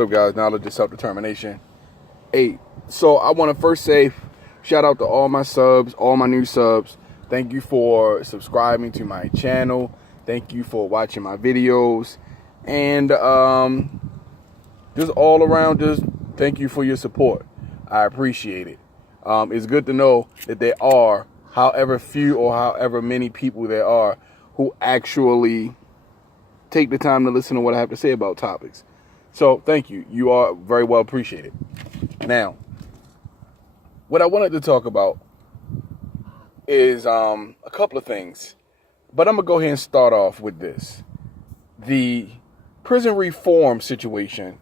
What up, guys? Knowledge is self-determination. Hey, so I want to first say shout out to all my subs, all my new subs. Thank you for subscribing to my channel. Thank you for watching my videos. And just all around, just thank you for your support. I appreciate it. It's good to know that there are, however few or however many people there are, who actually take the time to listen to what I have to say about topics. So thank you. You are very well appreciated. Now, what I wanted to talk about is a couple of things. But I'm going to go ahead and start off with this. The prison reform situation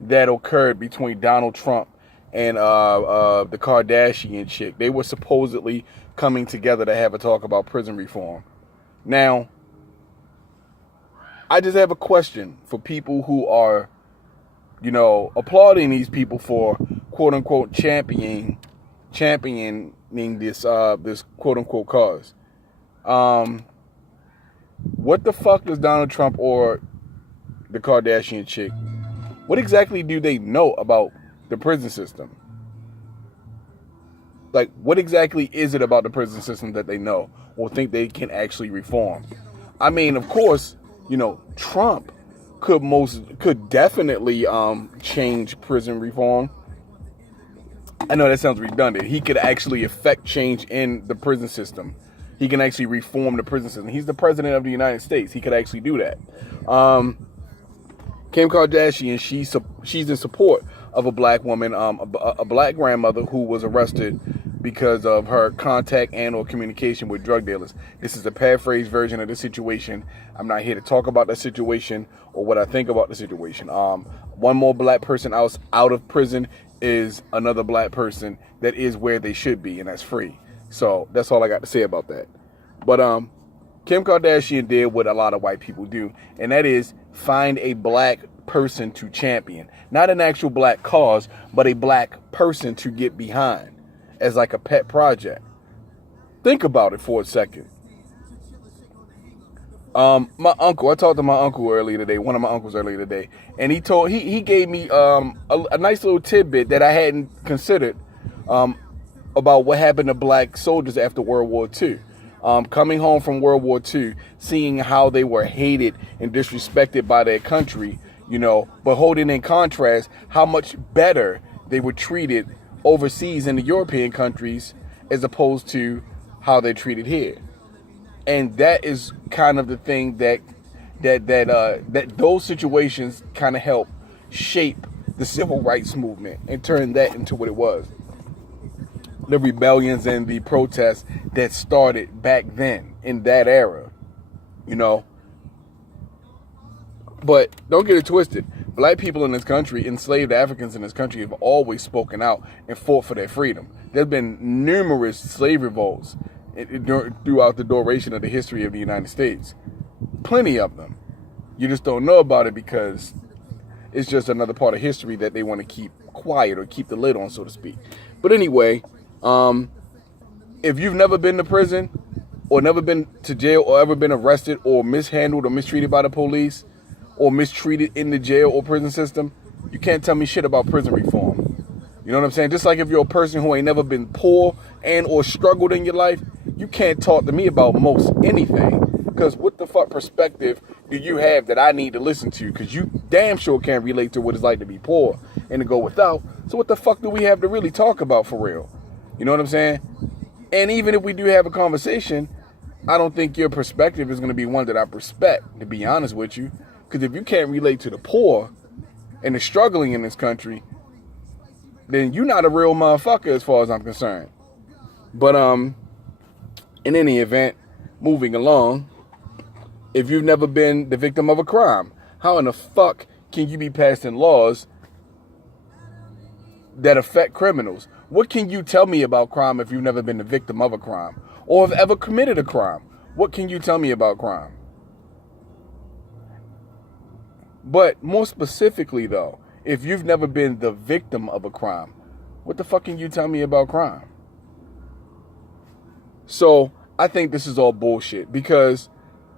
that occurred between Donald Trump and the Kardashian chick. They were supposedly coming together to have a talk about prison reform. Now, I just have a question for people who are, applauding these people for quote unquote championing this quote unquote cause. What the fuck does Donald Trump or the Kardashian chick, what exactly do they know about the prison system? Like, what exactly is it about the prison system that they know or think they can actually reform? I mean, of course, Trump could definitely change prison reform. I know that sounds redundant. He could actually affect change in the prison system. He can actually reform the prison system. He's the president of the United States. He could actually do that. Kim Kardashian, she's in support of a black woman, a black grandmother who was arrested because of her contact and or communication with drug dealers. This is a paraphrased version of the situation. I'm not here to talk about the situation or what I think about the situation. One more black person out of prison is another black person that is where they should be, and that's free. So that's all I got to say about that. But Kim Kardashian did what a lot of white people do, and that is find a black person to champion. Not an actual black cause, but a black person to get behind as like a pet project. Think about it for a second. My uncle, I talked to my uncle earlier today, one of my uncles earlier today, and he gave me a nice little tidbit that I hadn't considered about what happened to black soldiers after World War II. Coming home from World War II, seeing how they were hated and disrespected by their country, but holding in contrast how much better they were treated overseas in the European countries as opposed to how they're treated here. And that is kind of the thing that those situations kind of help shape the civil rights movement and turn that into what it was. The rebellions and the protests that started back then in that era, But don't get it twisted. Black people in this country, enslaved Africans in this country, have always spoken out and fought for their freedom. There have been numerous slave revolts throughout the duration of the history of the United States. Plenty of them. You just don't know about it because it's just another part of history that they want to keep quiet or keep the lid on, so to speak. But anyway, if you've never been to prison or never been to jail or ever been arrested or mishandled or mistreated by the police or mistreated in the jail or prison system, you can't tell me shit about prison reform. You know what I'm saying? Just like if you're a person who ain't never been poor and or struggled in your life, you can't talk to me about most anything. Because what the fuck perspective do you have that I need to listen to? Because you damn sure can't relate to what it's like to be poor and to go without. So what the fuck do we have to really talk about for real? You know what I'm saying? And even if we do have a conversation, I don't think your perspective is going to be one that I respect, to be honest with you. Because if you can't relate to the poor and the struggling in this country, then you're not a real motherfucker as far as I'm concerned. But in any event, moving along, if you've never been the victim of a crime, how in the fuck can you be passing laws that affect criminals? What can you tell me about crime if you've never been the victim of a crime or have ever committed a crime? What can you tell me about crime? But more specifically, though, if you've never been the victim of a crime, what the fuck can you tell me about crime? So I think this is all bullshit because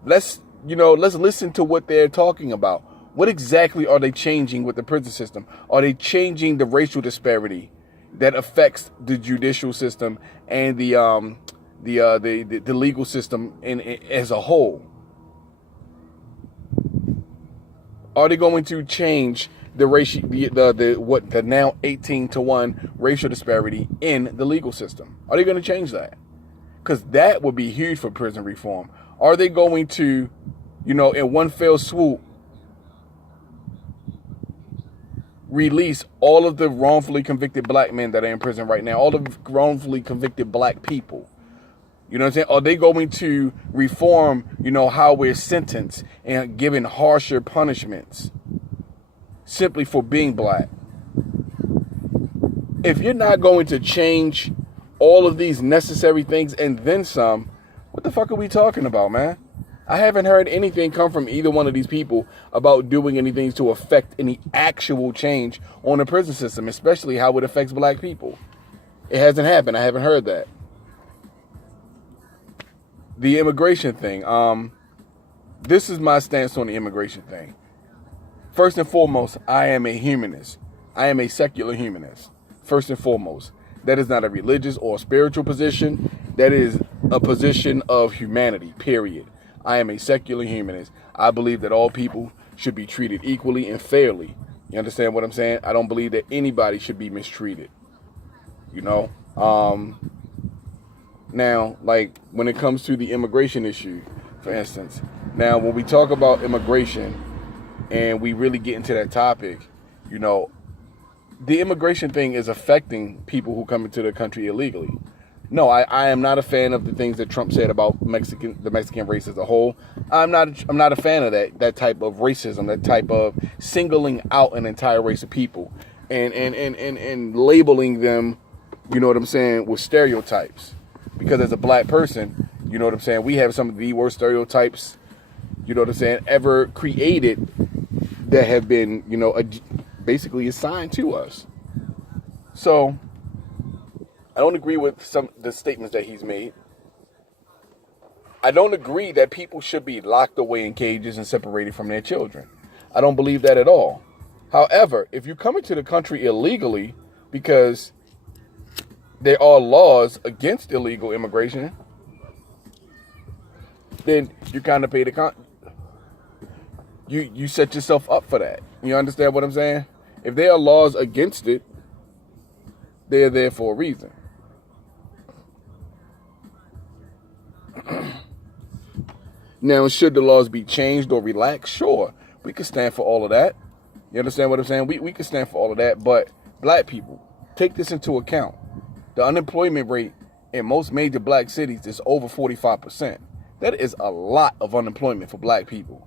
let's listen to what they're talking about. What exactly are they changing with the prison system? Are they changing the racial disparity that affects the judicial system and the legal system as a whole? Are they going to change the ratio, the now 18-to-1 racial disparity in the legal system? Are they going to change that? Because that would be huge for prison reform. Are they going to, in one fell swoop, release all of the wrongfully convicted black men that are in prison right now, all the wrongfully convicted black people? You know what I'm saying? Are they going to reform, how we're sentenced and given harsher punishments simply for being black? If you're not going to change all of these necessary things and then some, what the fuck are we talking about, man? I haven't heard anything come from either one of these people about doing anything to affect any actual change on the prison system, especially how it affects black people. It hasn't happened. I haven't heard that. The immigration thing. This is my stance on the immigration thing. First and foremost, I am a humanist. I am a secular humanist. First and foremost. That is not a religious or spiritual position. That is a position of humanity, period. I am a secular humanist. I believe that all people should be treated equally and fairly. You understand what I'm saying? I don't believe that anybody should be mistreated. Now, like when it comes to the immigration issue, for instance, now when we talk about immigration and we really get into that topic, the immigration thing is affecting people who come into the country illegally. No, I am not a fan of the things that Trump said about the Mexican race as a whole. I'm not a fan of that type of racism, that type of singling out an entire race of people and labeling them, with stereotypes. Because as a black person, we have some of the worst stereotypes, ever created that have been, basically assigned to us. So I don't agree with some of the statements that he's made. I don't agree that people should be locked away in cages and separated from their children. I don't believe that at all. However, if you come into the country illegally, because there are laws against illegal immigration, then you kind of pay you set yourself up for that. You understand what I'm saying? If there are laws against it, they're there for a reason. Now, should the laws be changed or relaxed? Sure, we could stand for all of that. You understand what I'm saying? We could stand for all of that, but black people, take this into account. The unemployment rate in most major black cities is over 45%. That is a lot of unemployment for black people.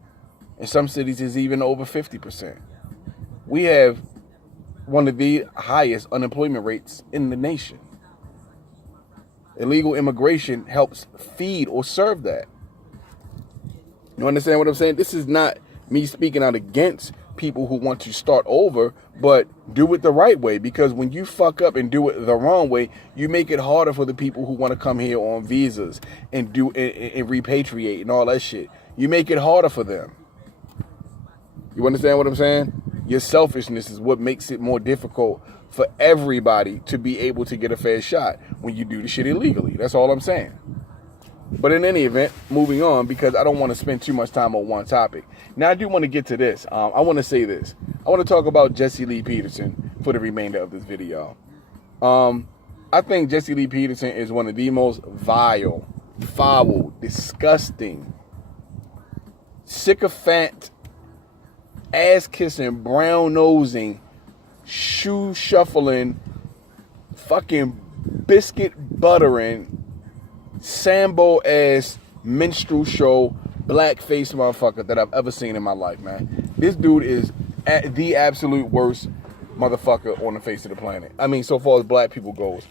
In some cities, it's even over 50%. We have one of the highest unemployment rates in the nation. Illegal immigration helps feed or serve that. You understand what I'm saying? This is not me speaking out against people who want to start over, but do it the right way. Because when you fuck up and do it the wrong way, you make it harder for the people who want to come here on visas and repatriate and all that shit. You make it harder for them. You understand what I'm saying? Your selfishness is what makes it more difficult for everybody to be able to get a fair shot when you do the shit illegally. That's all I'm saying. But in any event, moving on, because I don't want to spend too much time on one topic. Now, I do want to get to this. I want to say this. I want to talk about Jessie Lee Peterson for the remainder of this video. I think Jessie Lee Peterson is one of the most vile, foul, disgusting, sycophant, ass-kissing, brown-nosing, shoe-shuffling, fucking biscuit-buttering, Sambo-ass minstrel show blackface motherfucker that I've ever seen in my life, man. This dude is the absolute worst motherfucker on the face of the planet. I mean, so far as black people goes.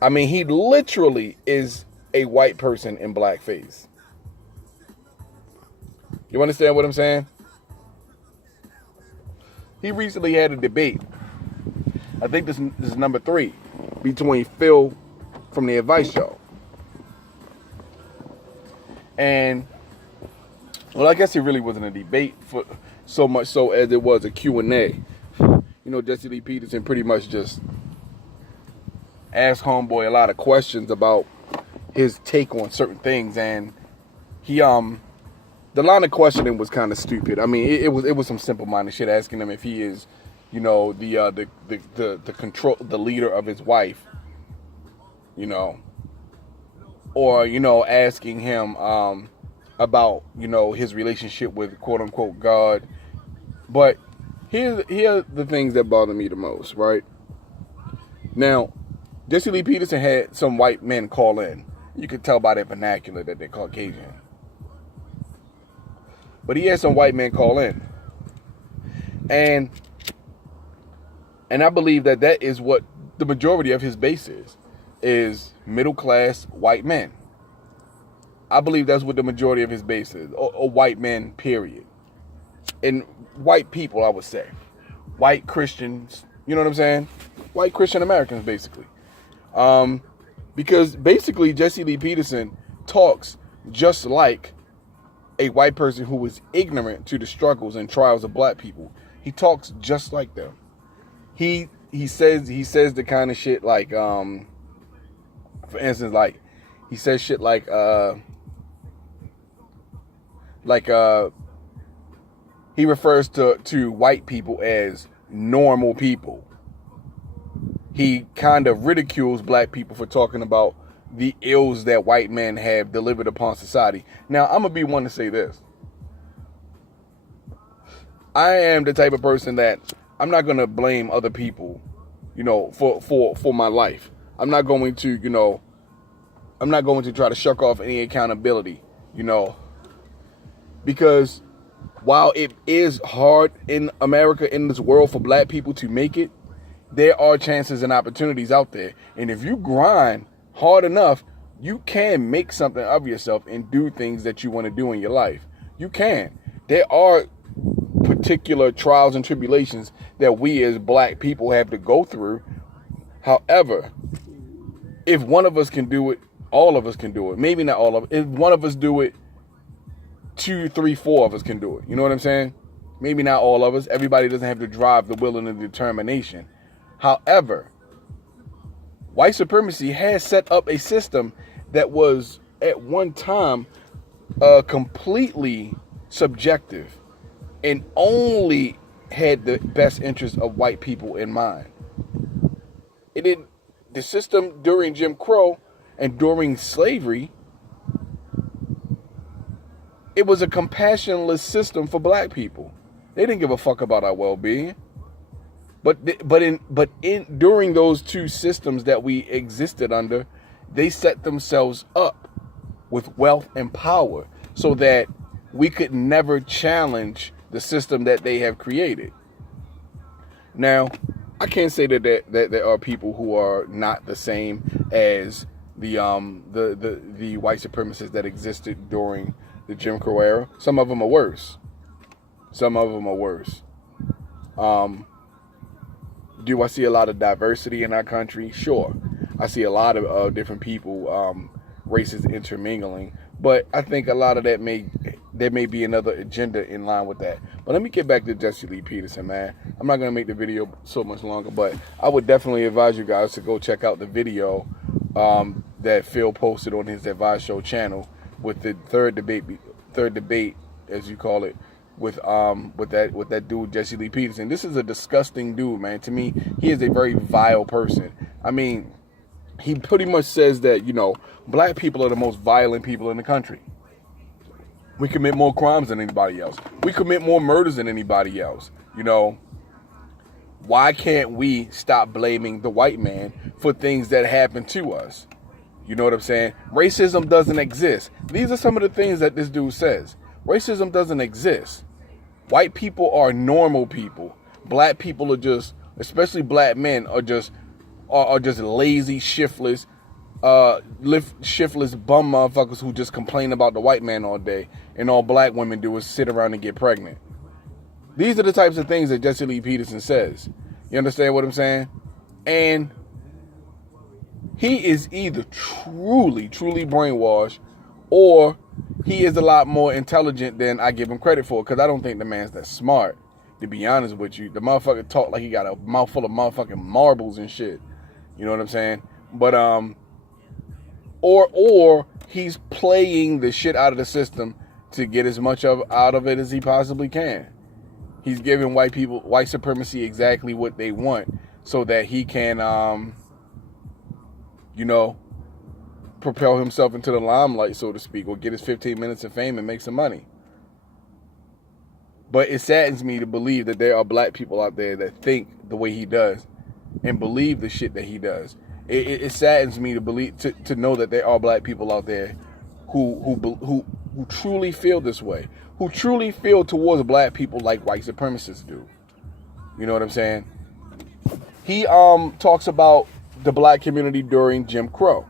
I mean, he literally is a white person in blackface. You understand what I'm saying? He recently had a debate. I think this is number 3 between Phil from the Advice Show. And, well, I guess it really wasn't a debate. so much so as it was a Q&A. You know, Jessie Lee Peterson pretty much just asked homeboy a lot of questions about his take on certain things, and he the line of questioning was kind of stupid. I mean, it was some simple-minded shit, asking him if he is, you know, the leader of his wife, you know, or, you know, asking him about, you know, his relationship with quote unquote God. But here are the things that bother me the most, right? Now, Jessie Lee Peterson had some white men call in. You could tell by their vernacular that they're Caucasian. But he had some white men call in. And I believe that is what the majority of his base is middle-class white men. I believe that's what the majority of his base is, or white men, period. And white people, I would say. White Christians, you know what I'm saying? White Christian Americans, basically. Because basically Jessie Lee Peterson talks just like a white person who is ignorant to the struggles and trials of black people. He talks just like them. He says the kind of shit like, for instance, like he says shit like he refers to white people as normal people. He kind of ridicules black people for talking about the ills that white men have delivered upon society. Now, I'm going to be one to say this. I am the type of person that I'm not going to blame other people, you know, for my life. I'm not going to, you know, I'm not going to try to shuck off any accountability, you know, because while it is hard in America, in this world, for black people to make it, there are chances and opportunities out there. And if you grind hard enough, you can make something of yourself and do things that you want to do in your life. You can. There are particular trials and tribulations that we as black people have to go through. However, if one of us can do it, all of us can do it. Maybe not all of it. If one of us do it, 2, 3, 4 of us can do it. You know what I'm saying? Maybe not all of us. Everybody doesn't have to drive the will and the determination. However, white supremacy has set up a system that was at one time completely subjective and only had the best interest of white people in mind. The system during Jim Crow and during slavery, it was a compassionless system for black people. They didn't give a fuck about our well-being. But during those two systems that we existed under, they set themselves up with wealth and power so that we could never challenge the system that they have created. Now, I can't say that there are people who are not the same as the white supremacists that existed during the Jim Crow era. Some of them are worse. Do I see a lot of diversity in our country? Sure. I see a lot of different people, races intermingling. But I think a lot of that there may be another agenda in line with that. But let me get back to Jessie Lee Peterson, man. I'm not going to make the video so much longer, but I would definitely advise you guys to go check out the video that Phil posted on his Advice Show channel with the third debate, as you call it, with that dude Jessie Lee Peterson. This is a disgusting dude, man. To me, he is a very vile person. I mean, he pretty much says that, you know, black people are the most violent people in the country. We commit more crimes than anybody else. We commit more murders than anybody else. You know, why can't we stop blaming the white man for things that happen to us? You know what I'm saying? Racism doesn't exist. These are some of the things that this dude says. Racism doesn't exist. White people are normal people. Black people are just, especially black men, are just lazy, shiftless bum motherfuckers who just complain about the white man all day, and all black women do is sit around and get pregnant. These are the types of things that Jessie Lee Peterson says. You understand what I'm saying? And he is either truly brainwashed, or he is a lot more intelligent than I give him credit for, because I don't think the man's that smart, to be honest with you. The motherfucker talk like he got a mouthful of motherfucking marbles and shit. You know what I'm saying? But or he's playing the shit out of the system to get as much out of it as he possibly can. He's giving white supremacy exactly what they want, so that he can propel himself into the limelight, so to speak, or get his 15 minutes of fame and make some money. But it saddens me to believe that there are black people out there that think the way he does and believe the shit that he does. It saddens me to believe to know that there are black people out there who truly feel this way, who truly feel towards black people like white supremacists do. You know what I'm saying? He talks about the black community during Jim Crow,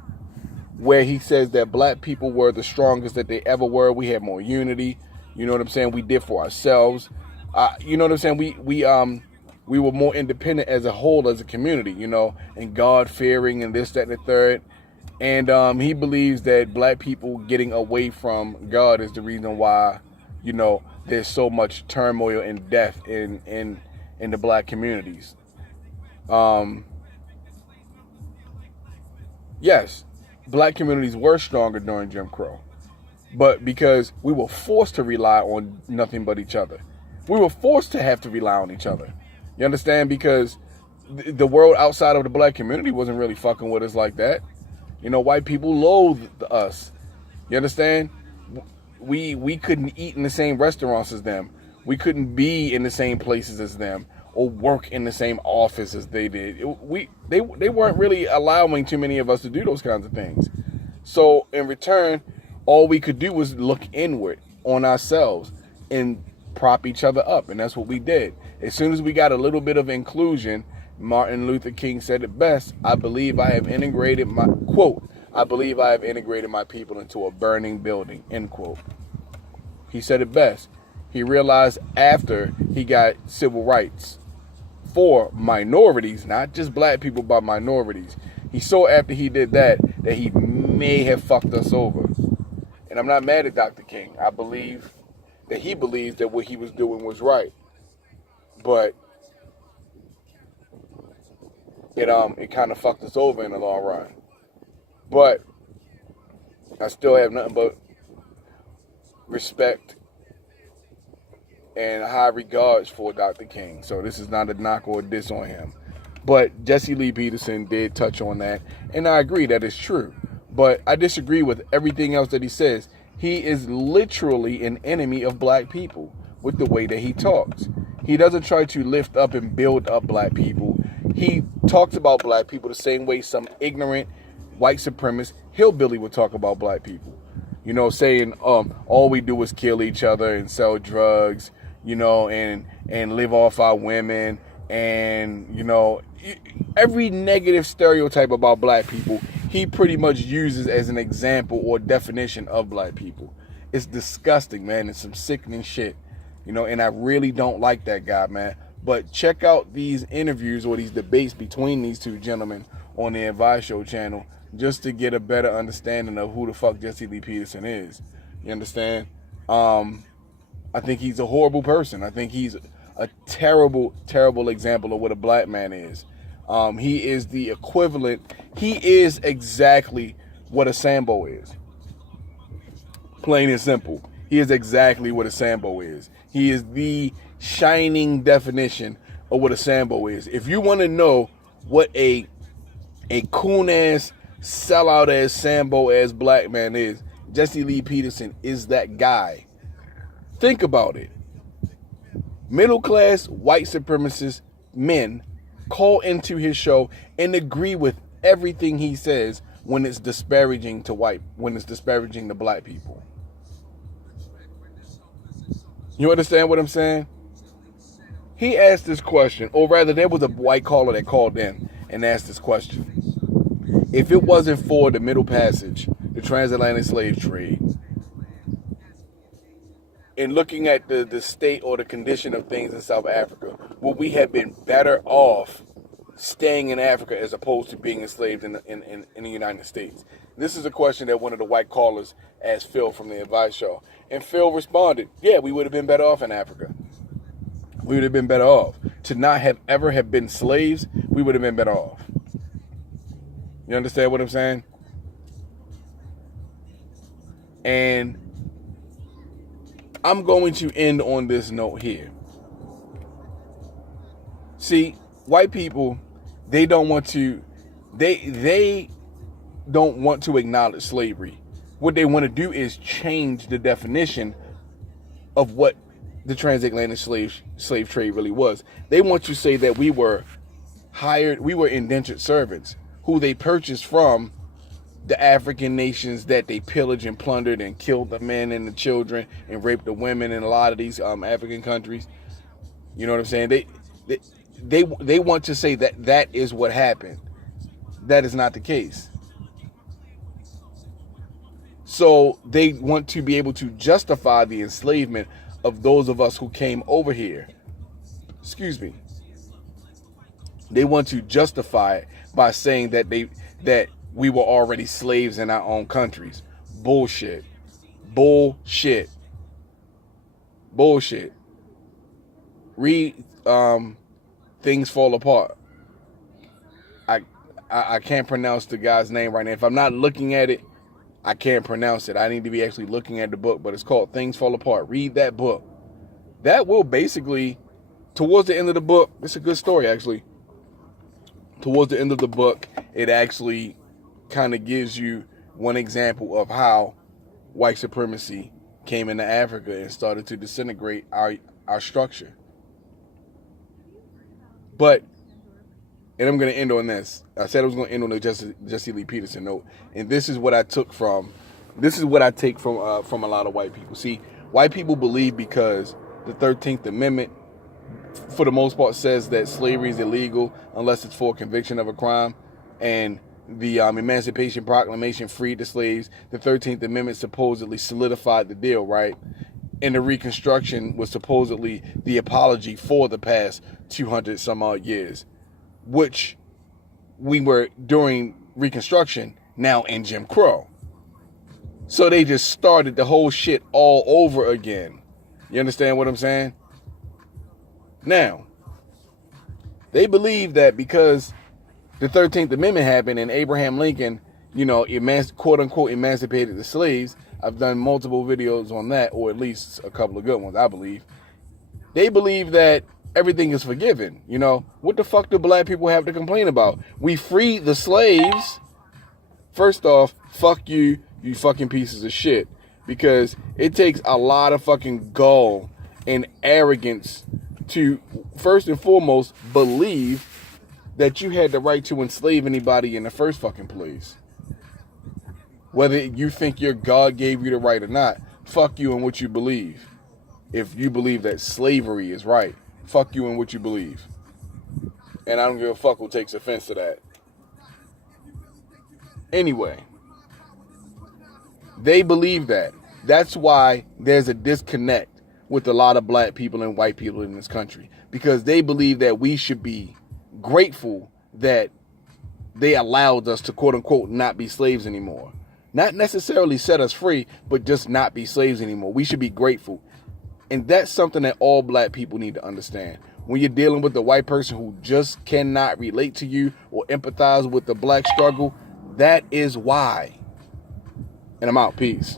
where he says that black people were the strongest that they ever were. We had more unity. You know what I'm saying? We did for ourselves. You know what I'm saying? We were more independent as a whole, as a community, and God-fearing and this, that, and the third. And he believes that black people getting away from God is the reason why, there's so much turmoil and death in the black communities. Yes, black communities were stronger during Jim Crow, but because we were forced to rely on nothing but each other. We were forced to have to rely on each other. You understand? Because the world outside of the black community wasn't really fucking with us like that. White people loathed us. You understand? We couldn't eat in the same restaurants as them. We couldn't be in the same places as them or work in the same office as they did. They weren't really allowing too many of us to do those kinds of things. So in return, all we could do was look inward on ourselves and prop each other up, and that's what we did. As soon as we got a little bit of inclusion, Martin Luther King said it best, I believe I have integrated my people into a burning building, end quote. He said it best. He realized after he got civil rights for minorities, not just black people, but minorities, he saw after he did that he may have fucked us over. And I'm not mad at Dr. King. I believe that he believes that what he was doing was right. But it kind of fucked us over in the long run. But I still have nothing but respect and high regards for Dr. King. So this is not a knock or a diss on him. But Jessie Lee Peterson did touch on that, and I agree that it's true. But I disagree with everything else that he says. He is literally an enemy of black people with the way that he talks. He doesn't try to lift up and build up black people. He talks about black people the same way some ignorant white supremacist hillbilly would talk about black people. Saying all we do is kill each other and sell drugs, and live off our women, and every negative stereotype about black people he pretty much uses as an example or definition of black people. It's disgusting, man. It's some sickening shit, and I really don't like that guy, man. But check out these interviews or these debates between these two gentlemen on the Advice Show channel just to get a better understanding of who the fuck Jessie Lee Peterson is. You understand? I think he's a horrible person. I think he's a terrible, terrible example of what a black man is. He is the equivalent. He is exactly what a Sambo is. Plain and simple. He is exactly what a Sambo is. He is the shining definition of what a Sambo is. If you want to know what a coon-ass, sellout-ass, Sambo-ass black man is, Jessie Lee Peterson is that guy. Think about it. Middle-class, white supremacist men call into his show and agree with everything he says when it's disparaging to black people. You understand what I'm saying? He asked this question, or rather there was a white caller that called in and asked this question. If it wasn't for the Middle Passage, the transatlantic slave trade, and looking at the state or the condition of things in South Africa, would we have been better off staying in Africa as opposed to being enslaved in the United States? This is a question that one of the white callers asked Phil from the Advice Show. And Phil responded, yeah, we would have been better off in Africa. We would have been better off. To not have ever have been slaves, we would have been better off. You understand what I'm saying? And I'm going to end on this note here. See, white people, they don't want to acknowledge slavery. What they want to do is change the definition of what the transatlantic slave trade really was. They want to say that we were indentured servants who they purchased from the African nations that they pillaged and plundered and killed the men and the children and raped the women in a lot of these African countries. You know what I'm saying? They want to say that that is what happened. That is not the case. So they want to be able to justify the enslavement of those of us who came over here. Excuse me. They want to justify it by saying that we were already slaves in our own countries. Bullshit. Bullshit. Bullshit. Read Things Fall Apart. I can't pronounce the guy's name right now. If I'm not looking at it, I can't pronounce it. I need to be actually looking at the book, but it's called Things Fall Apart. Read that book. That will basically, towards the end of the book, it's a good story actually. Towards the end of the book, it actually kind of gives you one example of how white supremacy came into Africa and started to disintegrate our structure. But, and I'm going to end on this. I said I was going to end on the Jessie Lee Peterson note, and this is what I take from a lot of white people. See, white people believe because the 13th Amendment, for the most part, says that slavery is illegal unless it's for conviction of a crime, and the Emancipation Proclamation freed the slaves. The 13th Amendment supposedly solidified the deal, right? And the Reconstruction was supposedly the apology for the past 200 some odd years, which we were during Reconstruction, now in Jim Crow. So they just started the whole shit all over again. You understand what I'm saying? Now, they believe that because the 13th Amendment happened and Abraham Lincoln, quote unquote, emancipated the slaves. I've done multiple videos on that, or at least a couple of good ones, I believe. They believe that everything is forgiven. What the fuck do black people have to complain about? We freed the slaves. First off, fuck you, you fucking pieces of shit. Because it takes a lot of fucking gall and arrogance to, first and foremost, believe that you had the right to enslave anybody in the first fucking place. Whether you think your God gave you the right or not, fuck you and what you believe. If you believe that slavery is right, fuck you and what you believe. And I don't give a fuck who takes offense to that. Anyway, they believe that. That's why there's a disconnect with a lot of black people and white people in this country. Because they believe that we should be grateful that they allowed us to, quote unquote, not be slaves anymore. Not necessarily set us free, but just not be slaves anymore. We should be grateful. And that's something that all black people need to understand. When you're dealing with a white person who just cannot relate to you or empathize with the black struggle, that is why. And I'm out. Peace.